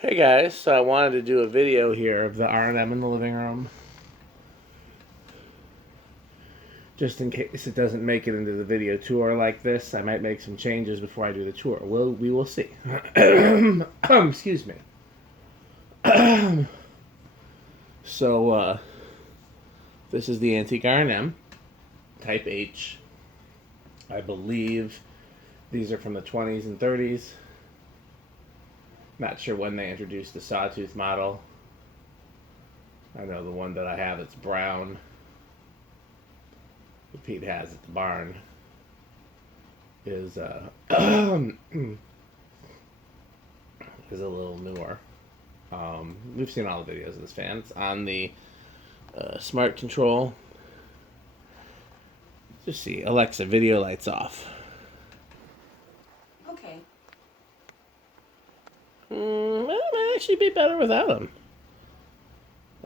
Hey guys, so I wanted to do a video here of the R&M in the living room. Just in case it doesn't make it into the video tour like this, I might make some changes before I do the tour. We will see. Excuse me. So, this is the antique R&M, Type H. I believe these are from the 20s and 30s. Not sure when they introduced the sawtooth model. I know the one that I have, it's brown. That Pete has at the barn is is a little newer. We've seen all the videos of this fan. It's on the smart control. Just see, Alexa, video lights off. Okay. It might actually be better without them.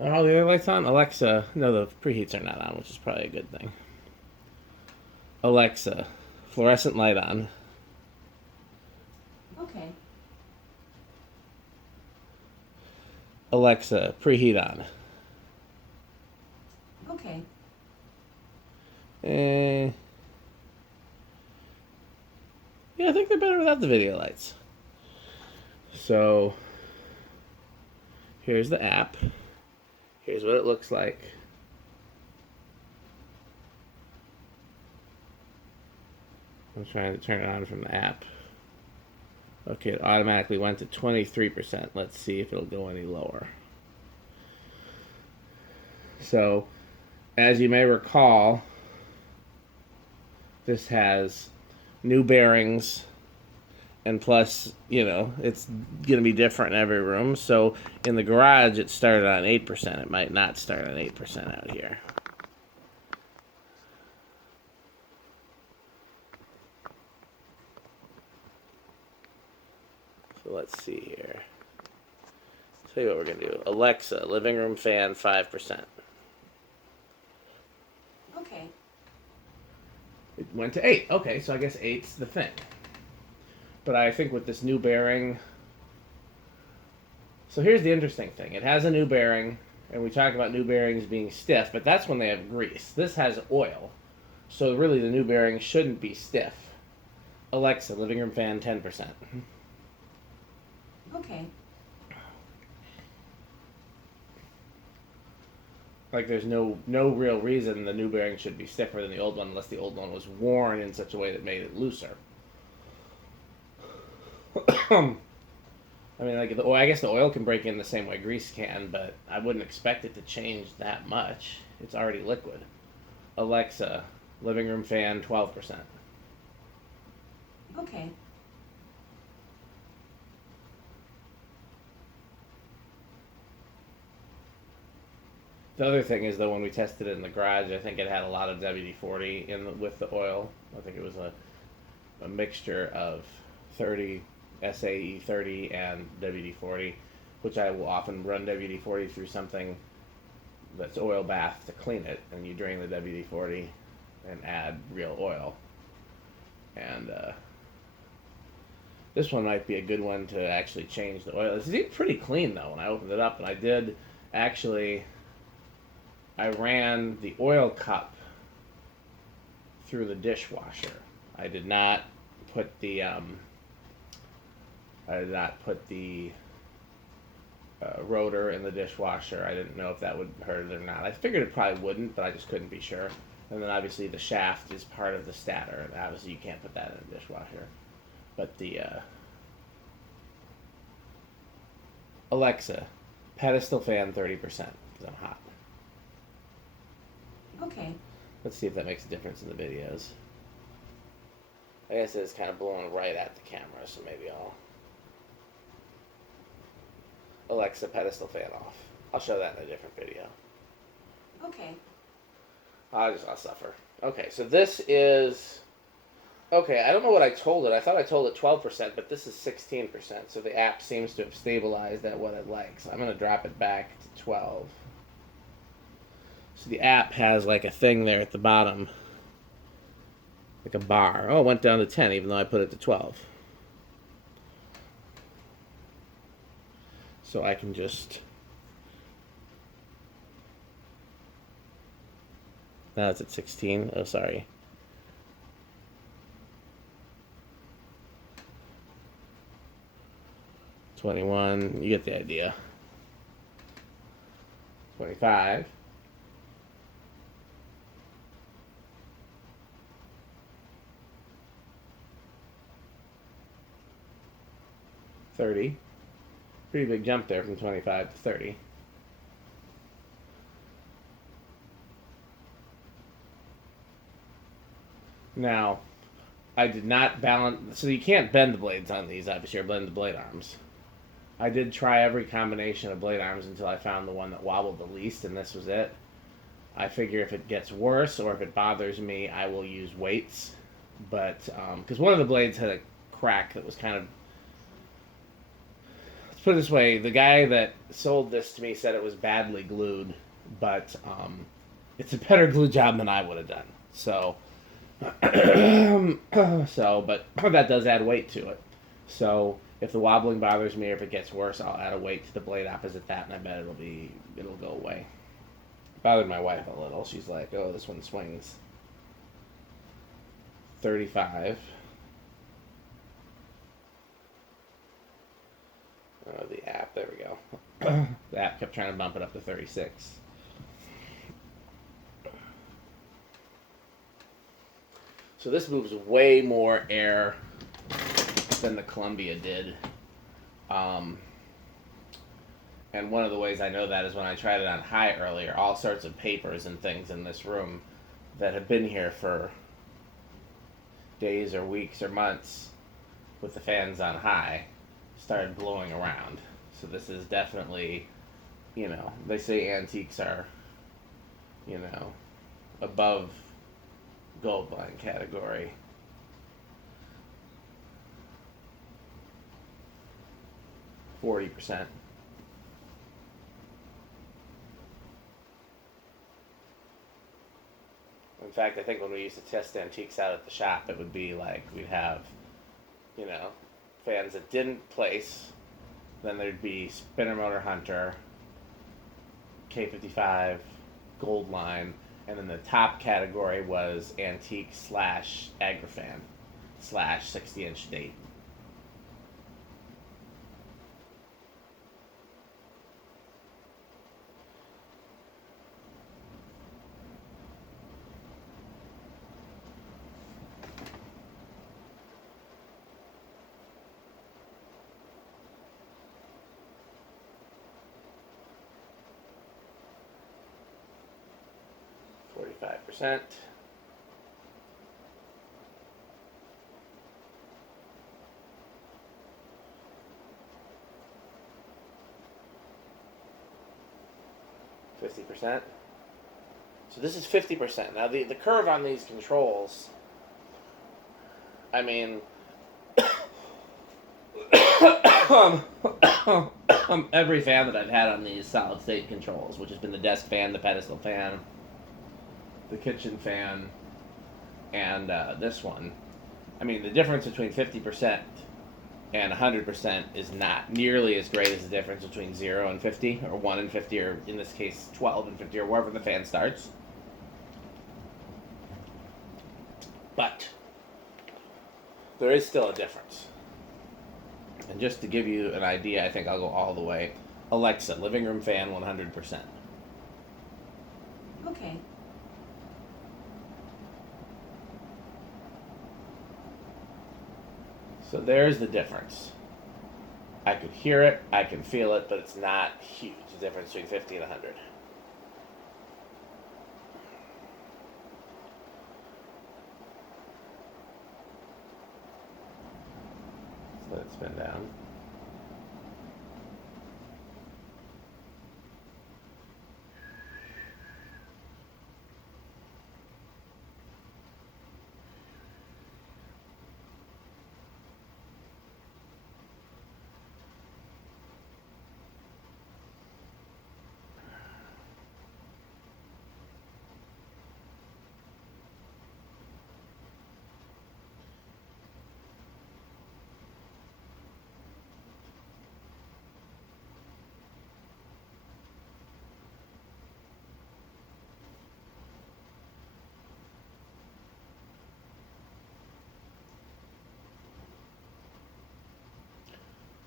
Are all the other lights on? Alexa, no, the preheats are not on, which is probably a good thing. Alexa, fluorescent light on. Okay. Alexa, preheat on. Okay. Yeah, I think they're better without the video lights. So, here's the app. Here's what it looks like. I'm trying to turn it on from the app. Okay, it automatically went to 23%. Let's see if it'll go any lower. So, as you may recall, this has new bearings, and plus, it's going to be different in every room. So, in the garage, it started on 8%. It might not start on 8% out here. So let's see here. Tell you what we're going to do. Alexa, living room fan, 5%. Okay. It went to 8. Okay, so I guess 8's the thing. But I think with this new bearing... So here's the interesting thing. It has a new bearing, and we talk about new bearings being stiff, but that's when they have grease. This has oil. So really the new bearing shouldn't be stiff. Alexa, living room fan, 10%. Okay. Like there's no real reason the new bearing should be stiffer than the old one unless the old one was worn in such a way that made it looser. I mean, I guess the oil can break in the same way grease can, but I wouldn't expect it to change that much. It's already liquid. Alexa, living room fan, 12%. Okay. The other thing is, though, when we tested it in the garage, I think it had a lot of WD-40 with the oil. I think it was a mixture of 30 SAE 30 and WD-40, which I will often run WD-40 through something that's oil bath to clean it, and you drain the WD-40 and add real oil. And this one might be a good one to actually change the oil. It's pretty clean, though, when I opened it up, and I did actually... I ran the oil cup through the dishwasher. I did not put the rotor in the dishwasher. I didn't know if that would hurt it or not. I figured it probably wouldn't, but I just couldn't be sure. And then obviously the shaft is part of the stator, and obviously you can't put that in a dishwasher. But the Alexa, pedestal fan 30% because I'm hot. Okay. Let's see if that makes a difference in the videos. I guess it's kind of blowing right at the camera, so maybe I'll... Alexa, pedestal fan off. I'll show that in a different video. Okay. I'll suffer. Okay, so this is... Okay, I don't know what I told it. I thought I told it 12%, but this is 16%, so the app seems to have stabilized at what it likes. I'm going to drop it back to 12. So the app has like a thing there at the bottom. Like a bar. Oh, it went down to 10 even though I put it to 12. So I can just... Now it's at 16. Oh, sorry. $21. You get the idea. 25. 30. Pretty big jump there from 25 to 30. Now, I did not balance, so you can't bend the blades on these, obviously, or bend the blade arms. I did try every combination of blade arms until I found the one that wobbled the least, and this was it. I figure if it gets worse or if it bothers me, I will use weights. But, because one of the blades had a crack that was kind of, let's put it this way, the guy that sold this to me said it was badly glued, but it's a better glue job than I would have done. So, but that does add weight to it. So if the wobbling bothers me or if it gets worse, I'll add a weight to the blade opposite that, and I bet it'll go away. Bothered my wife a little. She's like, "Oh, this one swings." 35. Oh, the app. There we go. The app kept trying to bump it up to 36. So this moves way more air than the Columbia did. And one of the ways I know that is when I tried it on high earlier, all sorts of papers and things in this room that have been here for days or weeks or months with the fans on high started blowing around. So this is definitely, they say antiques are, above gold line category. %. In fact, I think when we used to test antiques out at the shop, it would be like we'd have, fans that didn't place. Then there'd be Spinner Motor Hunter, K55, Gold Line, and then the top category was antique / agrifan / 60-inch date. %. %. So this is 50%. Now the curve on these controls, I mean, every fan that I've had on these solid state controls, which has been the desk fan, the pedestal fan, the kitchen fan, and this one. I mean, the difference between 50% and 100% is not nearly as great as the difference between 0 and 50, or 1 and 50, or in this case 12 and 50, or wherever the fan starts. But there is still a difference. And just to give you an idea, I think I'll go all the way. Alexa, living room fan, 100%. Okay. So there's the difference. I could hear it, I can feel it, but it's not huge, the difference between 50 and 100. Let it spin down.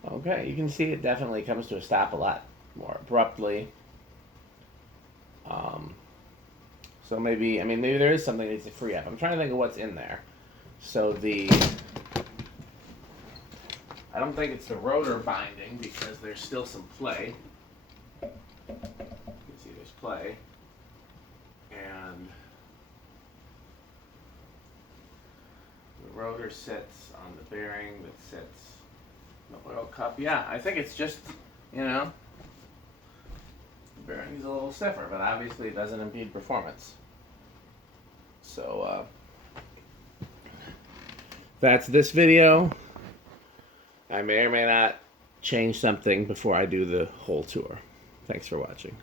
Okay, you can see it definitely comes to a stop a lot more abruptly. So maybe, I mean, maybe there is something that needs to free up. I'm trying to think of what's in there. So I don't think it's the rotor binding because there's still some play. You can see there's play. And the rotor sits on the bearing that sits in the oil cup. Yeah, I think it's just, you know, the bearing's a little stiffer, but obviously it doesn't impede performance. So, that's this video. I may or may not change something before I do the whole tour. Thanks for watching.